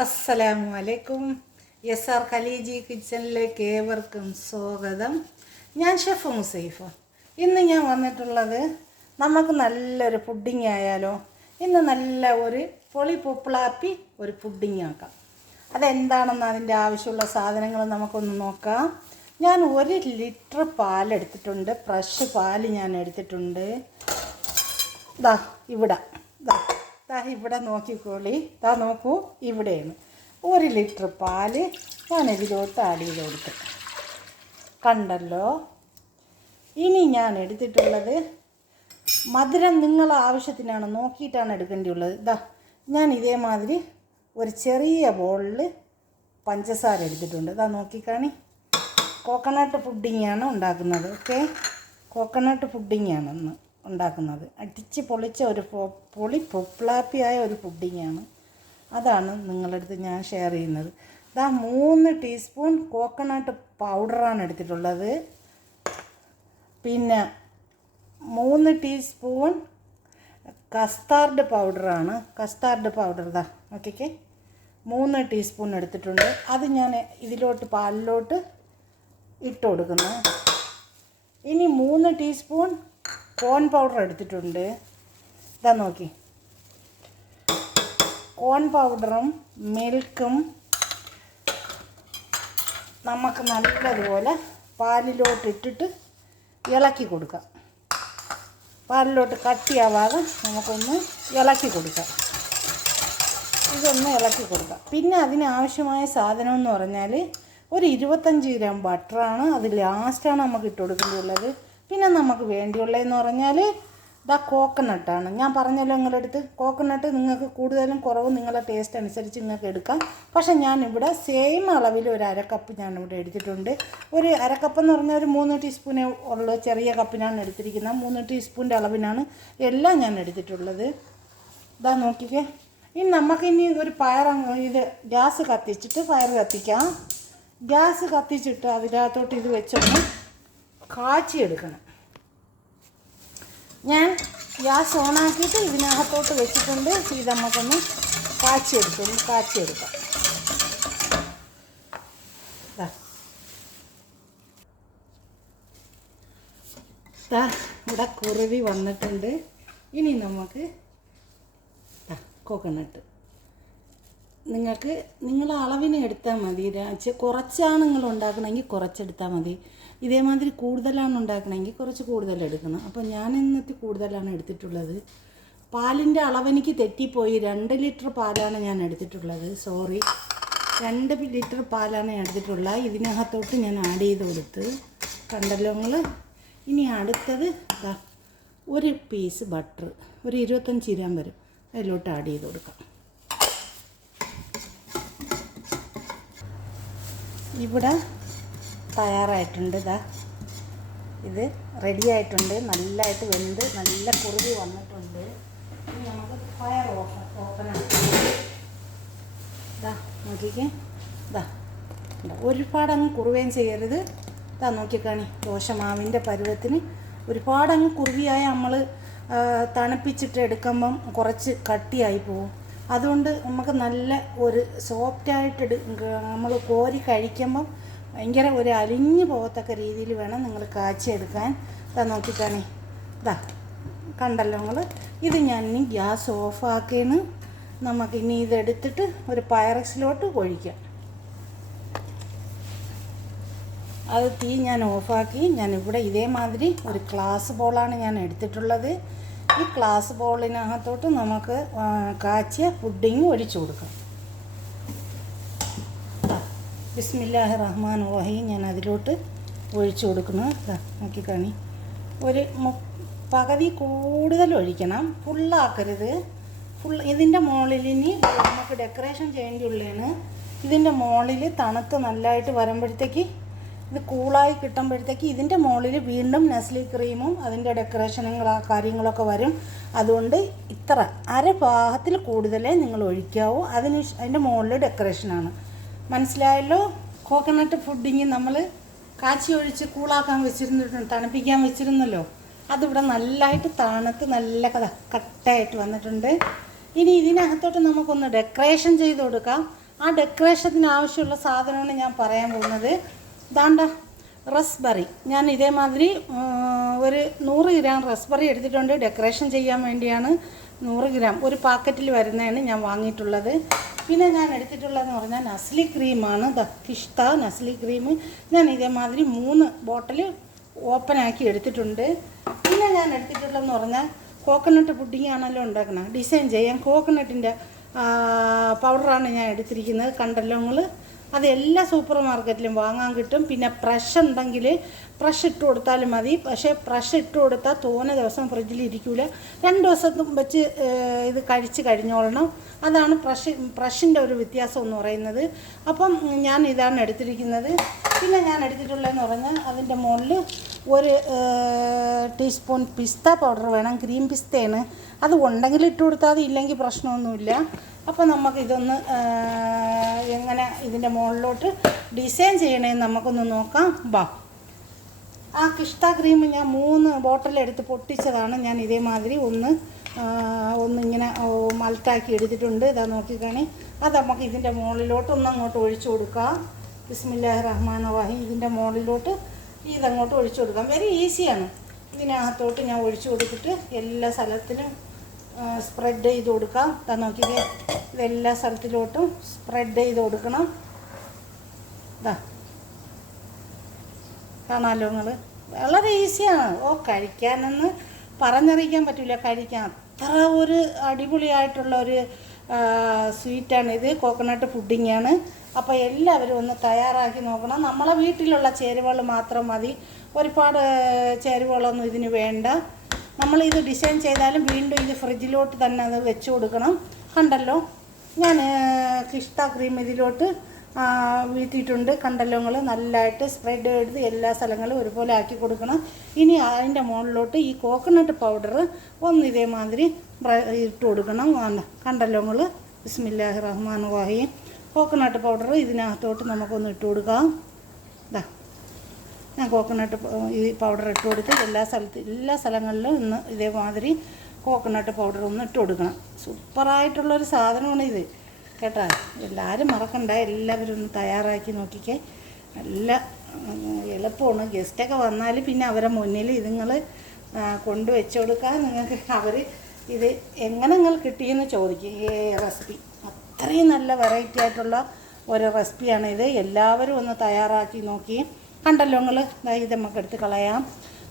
അസ്സലാമു അലൈക്കും. SR ഖലീജി കിച്ചണിലേക്ക് ഏവർക്കും സ്വാഗതം. ഞാൻ ഷെഫ് മുസൈഫ. ഇന്ന് ഞാൻ വന്നിട്ടുള്ളത് നമുക്ക് നല്ലൊരു പുഡിങ് ആയാലോ. ഇന്ന് നല്ല ഒരു പൊളി പൊപ്പിളാപ്പി ഒരു പുഡിങ് ആക്കാം. അതെന്താണെന്ന് അതിൻ്റെ ആവശ്യമുള്ള സാധനങ്ങൾ നമുക്കൊന്ന് നോക്കാം. ഞാൻ 1 ലിറ്റർ പാലെടുത്തിട്ടുണ്ട്. ഫ്രഷ് പാൽ ഞാൻ എടുത്തിട്ടുണ്ട്. ദാ ഇവിടെ ഇവിടെ നോക്കിക്കോളി. നോക്കൂ, ഇവിടെയാണ് 1 ലിറ്റർ പാല് ഞാൻ ഇതിലോട്ട് ആഡ് ചെയ്ത് കൊടുത്തു. കണ്ടല്ലോ. ഇനി ഞാൻ എടുത്തിട്ടുള്ളത് മധുരം നിങ്ങളെ ആവശ്യത്തിനാണ് നോക്കിയിട്ടാണ് എടുക്കേണ്ടിയുള്ളത്. ഞാൻ ഇതേമാതിരി ഒരു ചെറിയ ബോളിൽ പഞ്ചസാര എടുത്തിട്ടുണ്ട്. നോക്കിക്കാണി. കോക്കനട്ട് പുഡിങ്ങാണ് ഉണ്ടാക്കുന്നത്. ഓക്കെ, കോക്കനട്ട് പുഡിങ്ങാണ് ഇന്ന് ഉണ്ടാക്കുന്നത്. അടിച്ച് പൊളിച്ച ഒരു പൊപ്പിളാപ്പിയായ ഒരു പുഡിങ്ങാണ്. അതാണ് നിങ്ങളടുത്ത് ഞാൻ ഷെയർ ചെയ്യുന്നത്. 3 ടീസ്പൂൺ കോക്കനട്ട് പൗഡറാണ് എടുത്തിട്ടുള്ളത്. പിന്നെ 3 ടീസ്പൂൺ കസ്റ്റാർഡ് പൗഡറാണ്. കസ്റ്റാർഡ് പൗഡർ നോക്കിക്കേ, 3 ടീസ്പൂൺ എടുത്തിട്ടുണ്ട്. അത് ഞാൻ ഇതിലോട്ട് പാലിലോട്ട് ഇട്ട് കൊടുക്കുന്നു. ഇനി 3 ടീസ്പൂൺ കോൺ പൗഡർ എടുത്തിട്ടുണ്ട്. നോക്കി, കോൺ പൗഡറും മിൽക്കും നമുക്ക് നല്ലതുപോലെ പാലിലോട്ട് ഇട്ടിട്ട് ഇളക്കി കൊടുക്കാം. പാലിലോട്ട് കട്ടിയാവാതെ നമുക്കൊന്ന് ഇളക്കി കൊടുക്കാം. ഇതൊന്ന് ഇളക്കി കൊടുക്കാം. പിന്നെ അതിനാവശ്യമായ സാധനം എന്ന് പറഞ്ഞാൽ ഒരു 25 ഗ്രാം ബട്ടറാണ്. അത് ലാസ്റ്റാണ് നമുക്ക് ഇട്ട് കൊടുക്കേണ്ടിയുള്ളത്. പിന്നെ നമുക്ക് വേണ്ടിയുള്ളതെന്ന് പറഞ്ഞാൽ കോക്കനട്ടാണ്. ഞാൻ പറഞ്ഞല്ലോ നിങ്ങളുടെ അടുത്ത്, കോക്കനട്ട് നിങ്ങൾക്ക് കൂടുതലും കുറവും നിങ്ങളുടെ ടേസ്റ്റ് അനുസരിച്ച് നിങ്ങൾക്ക് എടുക്കാം. പക്ഷേ ഞാനിവിടെ സെയിം അളവിൽ ഒരു 1/2 കപ്പ് ഞാനിവിടെ എടുത്തിട്ടുണ്ട്. ഒരു 1/2 കപ്പ് എന്ന് പറഞ്ഞാൽ ഒരു 3 ടീസ്പൂണേ ഉള്ളൂ. ചെറിയ കപ്പിനാണ് എടുത്തിരിക്കുന്നത്. 3 ടീസ്പൂണിൻ്റെ അളവിനാണ് എല്ലാം ഞാൻ എടുത്തിട്ടുള്ളത്. നോക്കിക്കേ. ഇനി നമുക്കിനി ഒരു ഇത് ഗ്യാസ് കത്തിച്ചിട്ട് ഫയർ കത്തിക്കാം. ഗ്യാസ് കത്തിച്ചിട്ട് അതിനകത്തോട്ട് ഇത് വെച്ചൊന്ന് കാച്ചിയെടുക്കണം. ഞാൻ ഗ്യാസ് ഓണാക്കിയിട്ട് ഇതിനകത്തോട്ട് വെച്ചിട്ടുണ്ട്. ഇത് നമുക്കൊന്ന് കാച്ചിയെടുക്കാം. ഇവിടെ കുറുവി വന്നിട്ടുണ്ട്. ഇനി നമുക്ക് കോക്കനട്ട് നിങ്ങളെ അളവിന് എടുത്താൽ മതി. കുറച്ചാണ് നിങ്ങൾ ഉണ്ടാക്കണമെങ്കിൽ കുറച്ചെടുത്താൽ മതി. ഇതേമാതിരി കൂടുതലാണ് ഉണ്ടാക്കണമെങ്കിൽ കുറച്ച് കൂടുതൽ എടുക്കണം. അപ്പോൾ ഞാൻ ഇന്നത്തെ കൂടുതലാണ് എടുത്തിട്ടുള്ളത്. പാലിൻ്റെ അളവെനിക്ക് തെറ്റിപ്പോയി. 2 ലിറ്റർ പാലാണ് ഞാൻ എടുത്തിട്ടുള്ളത്. സോറി, 2 ലിറ്റർ പാലാണ് ഞാൻ എടുത്തിട്ടുള്ളത്. ഇതിനകത്തോട്ട് ഞാൻ ആഡ് ചെയ്ത് കൊടുത്ത്. കണ്ടല്ലോ നിങ്ങൾ. ഇനി അടുത്തത് ഒരു പീസ് ബട്ടർ, ഒരു 25 ഗ്രാം വരും, അതിലോട്ട് ആഡ് ചെയ്ത് കൊടുക്കാം. ഇവിടെ തയ്യാറായിട്ടുണ്ട്. ഇത് റെഡി ആയിട്ടുണ്ട്. നല്ലതായിട്ട് വെന്ത് നല്ല കുറുകി വന്നിട്ടുണ്ട്. ഇനി നമുക്ക് ഫയർ ഓപ്പൺ ആക്കാം. നോക്കിക്കേ. ഒരുപാടങ്ങ് കുറുവേം ചെയ്യരുത്. നോക്കിക്കാണി. ദോശമാവിൻ്റെ പരുവത്തിന് ഒരുപാടങ്ങ് കുറുകിയായി നമ്മൾ തണുപ്പിച്ചിട്ട് എടുക്കുമ്പം കുറച്ച് കട്ടിയായി പോവും. അതുകൊണ്ട് നമുക്ക് നല്ല ഒരു സോഫ്റ്റായിട്ട് നമ്മൾ കോരി കഴിക്കുമ്പം ഭയങ്കര ഒരു അലിഞ്ഞു പോകത്തക്ക രീതിയിൽ വേണം നിങ്ങൾ കാച്ചിയെടുക്കാൻ. നോക്കിക്കാണേ. കണ്ടല്ലോ നിങ്ങൾ. ഇത് ഞാൻ ഇനി ഗ്യാസ് ഓഫാക്കിയാണ്. നമുക്കിനി ഇതെടുത്തിട്ട് ഒരു പൈറക്സിലോട്ട് ഒഴിക്കാം. അത് തീ ഞാൻ ഓഫാക്കി. ഞാനിവിടെ ഇതേമാതിരി ഒരു ഗ്ലാസ് ബോളാണ് ഞാൻ എടുത്തിട്ടുള്ളത്. ഈ ഗ്ലാസ് ബോളിനകത്തോട്ട് നമുക്ക് കാച്ചിയ പുഡിങ് ഒഴിച്ചു കൊടുക്കാം. ബിസ്മില്ലാഹിർ റഹ്മാനിർ റഹീം ഞാൻ അതിലോട്ട് ഒഴിച്ചു കൊടുക്കുന്നു. നോക്കിക്കാണി. ഒരു പകുതി കൂടുതൽ ഒഴിക്കണം, ഫുള്ളാക്കരുത്. ഇതിൻ്റെ മുകളിൽ ഇനി നമുക്ക് ഡെക്കറേഷൻ ചെയ്യേണ്ടിയുള്ളതാണ്. ഇതിൻ്റെ മുകളിൽ തണുത്ത് നല്ലതായിട്ട് വരുമ്പോഴത്തേക്ക്, ഇത് കൂളായി കിട്ടുമ്പോഴത്തേക്ക് ഇതിൻ്റെ മുകളിൽ വീണ്ടും നെസ്ലി ക്രീമും അതിൻ്റെ കാര്യങ്ങളൊക്കെ വരും. അതുകൊണ്ട് ഇത്ര അരഭാഗത്തിൽ കൂടുതലേ നിങ്ങൾ ഒഴിക്കാവൂ. അതിൻ്റെ മുകളിൽ ഡെക്കറേഷനാണ്. മനസ്സിലായല്ലോ. കോക്കനട്ട് പുഡിങ് നമ്മൾ കാച്ചി ഒഴിച്ച് കൂളാക്കാൻ വെച്ചിരുന്നിട്ടുണ്ട്, തണുപ്പിക്കാൻ വെച്ചിരുന്നല്ലോ. അതിവിടെ നല്ലതായിട്ട് തണുത്ത് നല്ല കട്ടയായിട്ട് വന്നിട്ടുണ്ട്. ഇനി ഇതിനകത്തോട്ട് നമുക്കൊന്ന് ഡെക്കറേഷൻ ചെയ്ത് കൊടുക്കാം. ആ ഡെക്കറേഷത്തിന് ആവശ്യമുള്ള സാധനമാണ് ഞാൻ പറയാൻ പോകുന്നത്. ദാണ്ട റസ്ബെറി. ഞാൻ ഇതേമാതിരി ഒരു 100 ഗ്രാം റസ്ബെറി എടുത്തിട്ടുണ്ട്. ഡെക്കറേഷൻ ചെയ്യാൻ വേണ്ടിയാണ്. 100 ഗ്രാം ഒരു പാക്കറ്റിൽ വരുന്നതാണ് ഞാൻ വാങ്ങിയിട്ടുള്ളത്. പിന്നെ ഞാൻ എടുത്തിട്ടുള്ളതെന്ന് പറഞ്ഞാൽ നസ്ലി ക്രീമാണ്. കിഷ്ത നസ്ലി ക്രീം ഞാൻ ഇതേമാതിരി 3 ബോട്ടിൽ ഓപ്പണാക്കി എടുത്തിട്ടുണ്ട്. പിന്നെ ഞാൻ എടുത്തിട്ടുള്ളതെന്ന് പറഞ്ഞാൽ കോക്കനട്ട് പുഡിംഗ് ആണല്ലോ ഉണ്ടാക്കണം. ഡിസൈൻ ചെയ്യാൻ കോക്കനട്ടിൻ്റെ പൗഡറാണ് ഞാൻ എടുത്തിരിക്കുന്നത്. കണ്ടല്ലോ നിങ്ങൾ, അത് എല്ലാ സൂപ്പർ മാർക്കറ്റിലും വാങ്ങാൻ കിട്ടും. പിന്നെ ബ്രഷ് ഉണ്ടെങ്കിൽ ബ്രഷ് ഇട്ട് കൊടുത്താലും മതി. പക്ഷേ ബ്രഷ് ഇട്ട് കൊടുത്താൽ തോന്നെ ദിവസം ഫ്രിഡ്ജിൽ ഇരിക്കില്ല. 2 ദിവസം വെച്ച് ഇത് കഴിച്ച് കഴിഞ്ഞോളണം. അതാണ് ബ്രഷിൻ്റെ ഒരു വ്യത്യാസം എന്ന് പറയുന്നത്. അപ്പം ഞാൻ ഇതാണ് എടുത്തിരിക്കുന്നത്. പിന്നെ ഞാൻ എടുത്തിട്ടുള്ളതെന്ന് പറഞ്ഞാൽ അതിൻ്റെ മുകളിൽ 1 ടീസ്പൂൺ പിസ്ത പൗഡർ വേണം. ക്രീം പിസ്തയാണ്. അത് ഉണ്ടെങ്കിൽ ഇട്ട് കൊടുത്താൽ അത് ഇല്ലെങ്കിൽ പ്രശ്നമൊന്നുമില്ല. അപ്പോൾ നമുക്കിതൊന്ന് എങ്ങനെ ഇതിൻ്റെ മുകളിലോട്ട് ഡിസൈൻ ചെയ്യണമെന്ന് നമുക്കൊന്ന് നോക്കാം. ആ കിഷ്ത ക്രീം ഞാൻ 3 ബോട്ടിലെടുത്ത് പൊട്ടിച്ചതാണ്. ഞാൻ ഇതേമാതിരി ഒന്നിങ്ങനെ മൾട്ടാക്കി എടുത്തിട്ടുണ്ട്. ഇതാ നോക്കിക്കാണി. അത് നമുക്ക് ഇതിൻ്റെ മുകളിലോട്ട് അങ്ങോട്ട് ഒഴിച്ചു കൊടുക്കാം. ബിസ്മില്ലാഹിർ റഹ്മാനിർ റഹീം. ഇതിൻ്റെ മുകളിലോട്ട് ഇതങ്ങോട്ട് ഒഴിച്ചു കൊടുക്കാം. വെരി ഈസിയാണ്. ഇതിനകത്തോട്ട് ഞാൻ ഒഴിച്ചു കൊടുത്തിട്ട് എല്ലാ സ്ഥലത്തിലും സ്പ്രെഡ് ചെയ്ത് കൊടുക്കാം. നോക്കിക്കേ, ഇതെല്ലാ സ്ഥലത്തിലോട്ടും സ്പ്രെഡ് ചെയ്ത് കൊടുക്കണം. ഇതാ കാണാമല്ലോ നിങ്ങൾ, വളരെ ഈസിയാണ്. കഴിക്കാനെന്ന് പറഞ്ഞറിയിക്കാൻ പറ്റില്ല. കഴിക്കാൻ അത്ര ഒരു അടിപൊളിയായിട്ടുള്ള ഒരു സ്വീറ്റാണിത്. കോക്കനട്ട് പുഡിങ്ങാണ്. അപ്പോൾ എല്ലാവരും ഒന്ന് തയ്യാറാക്കി നോക്കണം. നമ്മളെ വീട്ടിലുള്ള ചേരുവകൾ മാത്രം മതി. ഒരുപാട് ചേരുവകളൊന്നും ഇതിന് വേണ്ട. നമ്മളിത് ഡിസൈൻ ചെയ്താലും വീണ്ടും ഇത് ഫ്രിഡ്ജിലോട്ട് തന്നെ അത് വെച്ച് കൊടുക്കണം. കണ്ടല്ലോ, ഞാൻ കിഷ്ത ക്രീം ഇതിലോട്ട് വീട്ടിയിട്ടുണ്ട്. കണ്ടല്ലോ നിങ്ങൾ, നല്ലതായിട്ട് സ്പ്രെഡ് ചെയ്ത് എല്ലാ സ്ഥലങ്ങളും ഒരുപോലെ ആക്കി കൊടുക്കണം. ഇനി അതിൻ്റെ മുകളിലോട്ട് ഈ കോക്കനട്ട് പൗഡർ ഒന്ന് ഇതേമാതിരി ഇട്ട് കൊടുക്കണം. കണ്ടല്ലോ നിങ്ങൾ, ബിസ്മില്ലാഹിർ റഹ്മാനിർ റഹീം. കോക്കനട്ട് പൗഡർ ഇതിനകത്തോട്ട് നമുക്കൊന്ന് ഇട്ട് കൊടുക്കാം. ഇതാ ഞാൻ കോക്കനട്ട് ഈ പൗഡർ ഇട്ട് കൊടുത്ത് എല്ലാ സ്ഥലങ്ങളിലും ഇന്ന് ഇതേമാതിരി കോക്കനട്ട് പൗഡർ ഒന്ന് ഇട്ട് കൊടുക്കണം. സൂപ്പറായിട്ടുള്ളൊരു സാധനമാണ് ഇത് കേട്ടോ. എല്ലാവരും മറക്കണ്ട, എല്ലാവരും ഒന്ന് തയ്യാറാക്കി നോക്കിക്കേ. നല്ല എളുപ്പമാണ്. ഗസ്റ്റൊക്കെ വന്നാൽ പിന്നെ അവരെ മുന്നിൽ ഇതുങ്ങൾ കൊണ്ടുവച്ച് കൊടുക്കാൻ നിങ്ങൾക്ക് അവർ ഇത് എങ്ങനെ നിങ്ങൾ കിട്ടിയെന്ന് ചോദിക്കും. ഈ റെസിപ്പി അത്രയും നല്ല വെറൈറ്റി ആയിട്ടുള്ള ഒരു റെസിപ്പിയാണ് ഇത്. എല്ലാവരും ഒന്ന് തയ്യാറാക്കി നോക്കി. കണ്ടല്ലോ നിങ്ങൾ, ഇത് നമുക്ക് എടുത്ത് കളയാം.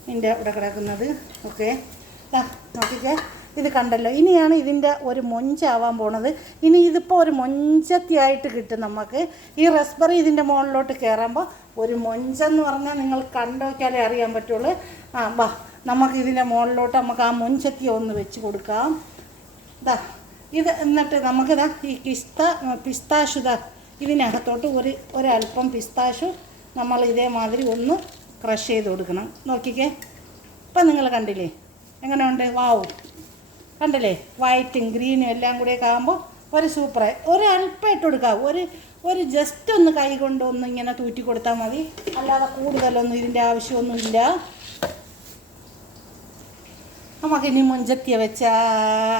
ഇതിൻ്റെ ഇവിടെ കിടക്കുന്നത് ഓക്കെ. നോക്കിക്കേ, ഇത് കണ്ടല്ലോ. ഇനിയാണ് ഇതിൻ്റെ ഒരു മൊഞ്ചാവാൻ പോണത്. ഇനി ഇതിപ്പോൾ ഒരു മൊഞ്ചത്തിയായിട്ട് കിട്ടും നമുക്ക്. ഈ റസ്ബെറി ഇതിൻ്റെ മുകളിലോട്ട് കയറുമ്പോൾ ഒരു മൊഞ്ചെന്ന് പറഞ്ഞാൽ നിങ്ങൾ കണ്ടോക്കിയാലേ അറിയാൻ പറ്റുള്ളൂ. നമുക്ക് ഇതിൻ്റെ മുകളിലോട്ട് നമുക്ക് ആ മൊഞ്ചത്തി ഒന്ന് വെച്ച് കൊടുക്കാം. ഇത് എന്നിട്ട് നമുക്കിതാ ഈ പിസ്താഷു ഇതിനകത്തോട്ട് ഒരല്പം പിസ്താഷു നമ്മൾ ഇതേമാതിരി ഒന്ന് ക്രഷ് ചെയ്ത് കൊടുക്കണം. നോക്കിക്കേ, ഇപ്പം നിങ്ങൾ കണ്ടില്ലേ എങ്ങനെയുണ്ട്? വാവും, കണ്ടില്ലേ? വൈറ്റും ഗ്രീനും എല്ലാം കൂടെയൊക്കെ ആകുമ്പോൾ ഒരു സൂപ്പറായി. ഒരല്പം ഇട്ട് കൊടുക്കാം. ഒരു ജസ്റ്റ് ഒന്ന് കൈ കൊണ്ട് ഒന്ന് ഇങ്ങനെ തൂറ്റി കൊടുത്താൽ മതി. അല്ലാതെ കൂടുതലൊന്നും ഇതിൻ്റെ ആവശ്യമൊന്നുമില്ല. നമുക്കിനി മൊഞ്ചത്തിയ വെച്ച്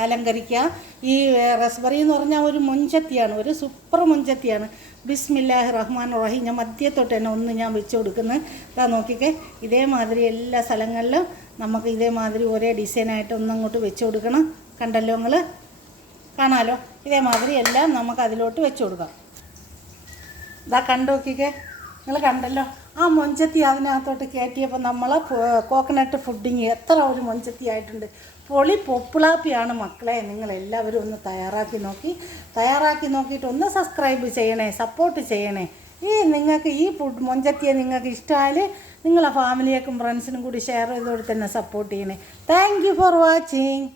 അലങ്കരിക്കാം. ഈ റസ്ബെറി എന്ന് പറഞ്ഞാൽ ഒരു മൊഞ്ചത്തിയാണ്, ഒരു സൂപ്പർ മൊഞ്ചത്തിയാണ്. ബിസ്മില്ലാഹിർ റഹ്മാനിർ റഹീം. ഞാൻ മധ്യത്തോട്ട് തന്നെ ഒന്ന് ഞാൻ വെച്ച് കൊടുക്കുന്നത്. ഇതാ നോക്കിക്കേ, ഇതേമാതിരി എല്ലാ സ്ഥലങ്ങളിലും നമുക്ക് ഇതേമാതിരി ഒരേ ഡിസൈനായിട്ട് ഒന്നങ്ങോട്ട് വെച്ച് കൊടുക്കണം. കണ്ടല്ലോ നിങ്ങൾ, കാണാമല്ലോ. ഇതേമാതിരി എല്ലാം നമുക്ക് അതിലോട്ട് വെച്ച് കൊടുക്കാം. ഇതാ കണ്ടു നോക്കിക്കേ, നിങ്ങൾ കണ്ടല്ലോ. ആ മൊഞ്ചത്തി അതിനകത്തോട്ട് കയറ്റിയപ്പോൾ നമ്മൾ കോക്കനട്ട് പുഡിങ് എത്ര ഒരു മൊഞ്ചത്തി ആയിട്ടുണ്ട്. പൊളി പൊപ്പിളാപ്പിയാണ് മക്കളെ. നിങ്ങളെല്ലാവരും ഒന്ന് തയ്യാറാക്കി നോക്കിയിട്ട് ഒന്ന് സബ്സ്ക്രൈബ് ചെയ്യണേ, സപ്പോർട്ട് ചെയ്യണേ. നിങ്ങൾക്ക് ഈ മൊഞ്ചത്തിയെ നിങ്ങൾക്ക് ഇഷ്ടമായാൽ നിങ്ങളെ ഫാമിലിയേക്കും ഫ്രണ്ട്സിനും കൂടി ഷെയർ ചെയ്തോടെ തന്നെ സപ്പോർട്ട് ചെയ്യണേ. Thank you for watching.